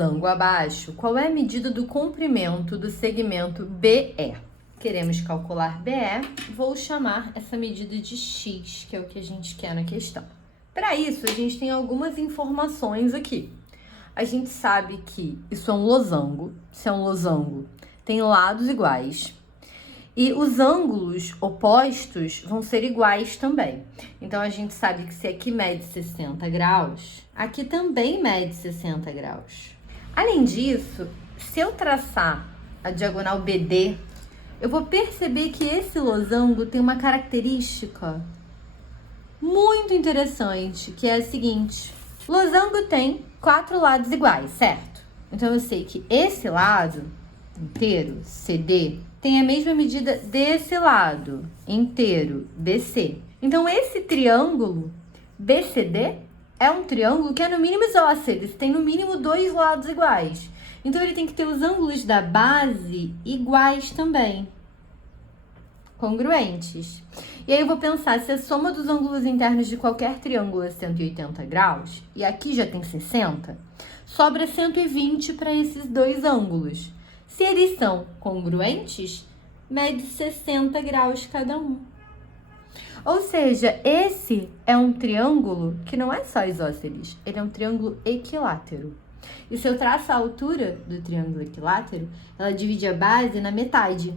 losango abaixo, qual é a medida do comprimento do segmento BE? Queremos calcular BE, vou chamar essa medida de x, que é o que a gente quer na questão. Para isso, a gente tem algumas informações aqui. A gente sabe que isso é um losango, se é um losango, tem lados iguais. E os ângulos opostos vão ser iguais também. Então, a gente sabe que se aqui mede 60 graus, aqui também mede 60 graus. Além disso, se eu traçar a diagonal BD, eu vou perceber que esse losango tem uma característica muito interessante, que é a seguinte. Losango tem 4 lados iguais, certo? Então, eu sei que esse lado inteiro, CD, tem a mesma medida desse lado inteiro, BC. Então, esse triângulo BCD é um triângulo que é no mínimo isósceles, tem no mínimo 2 lados iguais. Então, ele tem que ter os ângulos da base iguais também, congruentes. E aí, eu vou pensar, se a soma dos ângulos internos de qualquer triângulo é 180 graus, e aqui já tem 60, sobra 120 para esses dois ângulos. Se eles são congruentes, mede 60 graus cada um. Ou seja, esse é um triângulo que não é só isósceles, ele é um triângulo equilátero. E se eu traço a altura do triângulo equilátero, ela divide a base na metade.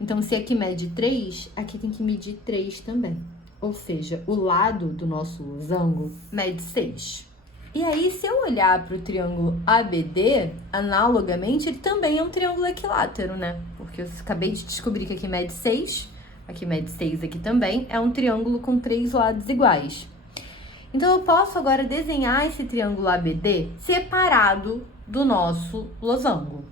Então, se aqui mede 3, aqui tem que medir 3 também. Ou seja, o lado do nosso losango mede 6. E aí, se eu olhar para o triângulo ABD, analogamente, ele também é um triângulo equilátero, né? Porque eu acabei de descobrir que aqui mede 6, aqui mede 6 aqui também, é um triângulo com 3 lados iguais. Então, eu posso agora desenhar esse triângulo ABD separado do nosso losango.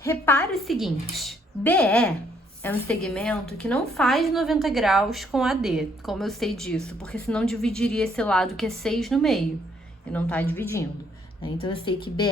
Repare o seguinte, BE é um segmento que não faz 90 graus com AD, como eu sei disso, porque senão dividiria esse lado que é 6 no meio. E não está dividindo, né? Então, eu sei que BE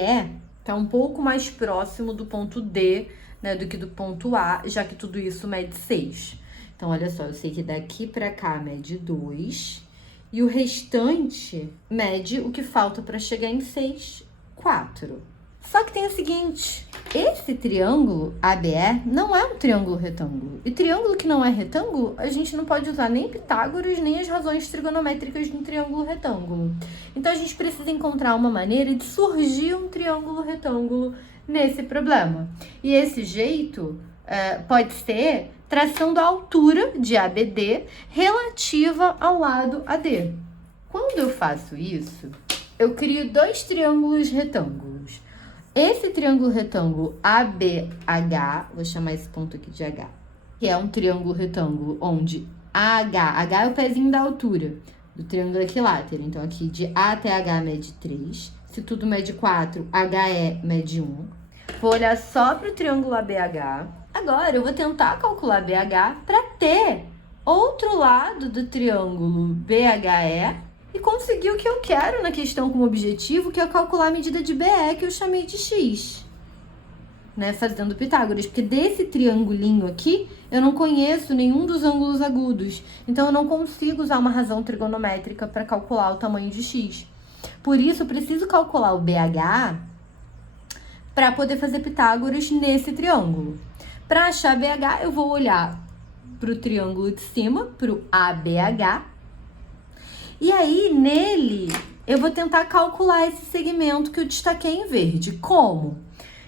está um pouco mais próximo do ponto D, né, do que do ponto A, já que tudo isso mede 6. Então, olha só, eu sei que daqui para cá mede 2, e o restante mede o que falta para chegar em 6, 4. Só que tem o seguinte, esse triângulo ABE não é um triângulo retângulo. E triângulo que não é retângulo, a gente não pode usar nem Pitágoras, nem as razões trigonométricas de um triângulo retângulo. Então, a gente precisa encontrar uma maneira de surgir um triângulo retângulo nesse problema. E esse jeito pode ser traçando a altura de ABD relativa ao lado AD. Quando eu faço isso, eu crio 2 triângulos retângulos. Esse triângulo retângulo ABH, vou chamar esse ponto aqui de H, que é um triângulo retângulo onde H é o pezinho da altura do triângulo equilátero. Então, aqui de A até H mede 3. Se tudo mede 4, HE mede 1. Vou olhar só para o triângulo ABH. Agora, eu vou tentar calcular BH para ter outro lado do triângulo BHE e conseguir o que eu quero na questão como objetivo, que é calcular a medida de BE, que eu chamei de x, né, fazendo Pitágoras, porque desse triangulinho aqui, eu não conheço nenhum dos ângulos agudos, então eu não consigo usar uma razão trigonométrica para calcular o tamanho de x. Por isso, eu preciso calcular o BH para poder fazer Pitágoras nesse triângulo. Para achar BH, eu vou olhar para o triângulo de cima, para o ABH, e aí, nele, eu vou tentar calcular esse segmento que eu destaquei em verde. Como?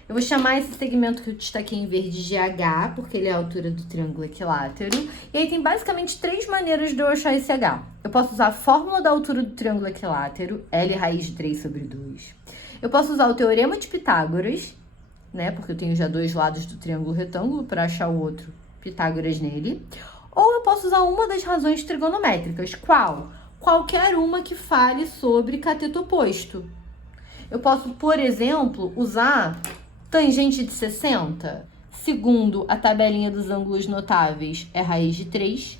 Eu vou chamar esse segmento que eu destaquei em verde de H, porque ele é a altura do triângulo equilátero. E aí tem basicamente 3 maneiras de eu achar esse H. Eu posso usar a fórmula da altura do triângulo equilátero, L raiz de 3 sobre 2. Eu posso usar o teorema de Pitágoras, né, porque eu tenho já 2 lados do triângulo retângulo para achar o outro Pitágoras nele. Ou eu posso usar uma das razões trigonométricas. Qual? Qualquer uma que fale sobre cateto oposto. Eu posso, por exemplo, usar tangente de 60. Segundo a tabelinha dos ângulos notáveis, é raiz de 3.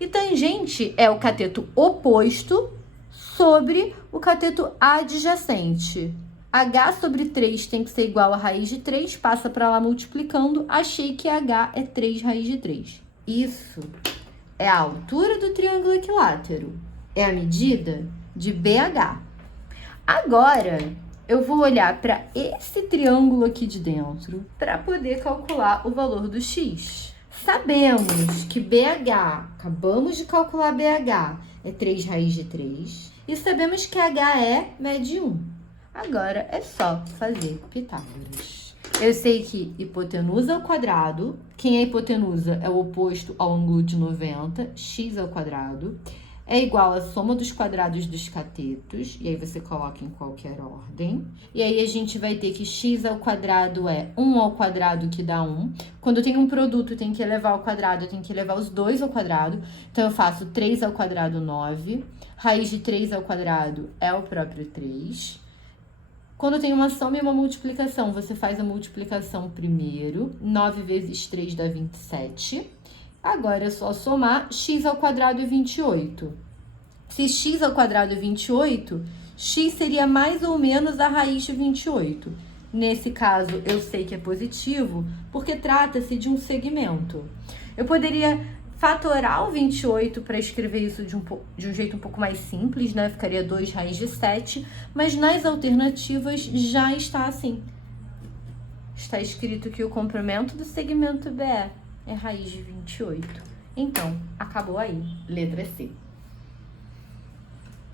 E tangente é o cateto oposto sobre o cateto adjacente. H sobre 3 tem que ser igual a raiz de 3, passa para lá multiplicando, achei que H é 3 raiz de 3. Isso é a altura do triângulo equilátero. É a medida de BH. Agora, eu vou olhar para esse triângulo aqui de dentro para poder calcular o valor do x. Sabemos que BH, acabamos de calcular BH, é 3 raiz de 3. E sabemos que H é média 1. Agora é só fazer Pitágoras. Eu sei que hipotenusa ao quadrado, quem é hipotenusa é o oposto ao ângulo de 90, x ao quadrado, é igual à soma dos quadrados dos catetos, e aí você coloca em qualquer ordem. E aí a gente vai ter que x ao quadrado é 1 ao quadrado, que dá 1. Quando eu tenho um produto, tem que elevar ao quadrado, eu tenho que elevar os dois ao quadrado. Então, eu faço 3 ao quadrado, 9. Raiz de 3 ao quadrado é o próprio 3. Quando tem uma soma e uma multiplicação, você faz a multiplicação primeiro. 9 vezes 3 dá 27. Agora é só somar x ao quadrado é 28. Se x ao quadrado é 28, x seria mais ou menos a raiz de 28. Nesse caso, eu sei que é positivo, porque trata-se de um segmento. Eu poderia fatorar o 28 para escrever isso de um jeito um pouco mais simples, né? Ficaria 2 raiz de 7, mas nas alternativas já está assim. Está escrito que o comprimento do segmento BE é raiz de 28. Então, acabou aí. Letra C.